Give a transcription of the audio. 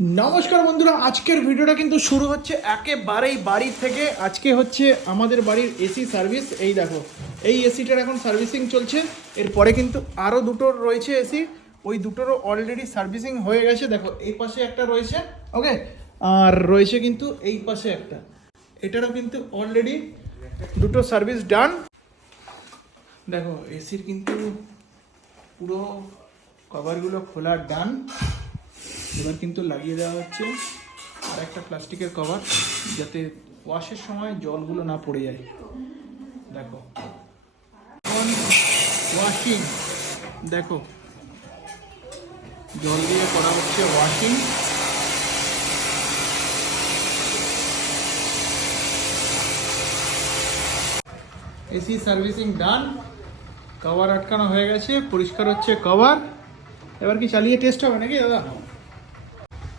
নমস্কার বন্ধুরা, আজকের ভিডিওটা কিন্তু শুরু হচ্ছে একেবারেই বাড়ি থেকে। আজকে হচ্ছে আমাদের বাড়ির এসি সার্ভিস। এই দেখো, এই এসিটার এখন সার্ভিসিং চলছে। এরপরে কিন্তু আরও দুটো রয়েছে এসি, ওই দুটোরও অলরেডি সার্ভিসিং হয়ে গেছে। দেখো এই পাশে একটা রয়েছে, ওকে, আর রয়েছে কিন্তু এই পাশে একটা। এটারও কিন্তু অলরেডি দুটো সার্ভিস ডান। দেখো এসির কিন্তু পুরো কভারগুলো খোলা ডান। এবার কিন্তু লাগিয়ে দেওয়া হচ্ছে আর একটা প্লাস্টিকের কভার, যাতে ওয়াশের সময় জলগুলো না পড়ে যায়। দেখো ওয়াশিং, দেখো জল দিয়ে করা হচ্ছে ওয়াশিং। এসি সার্ভিসিং ডান, কভার আটকানো হয়ে গেছে, পরিষ্কার হচ্ছে কভার। এবার কি চালিয়ে টেস্ট হবে নাকি দাদা?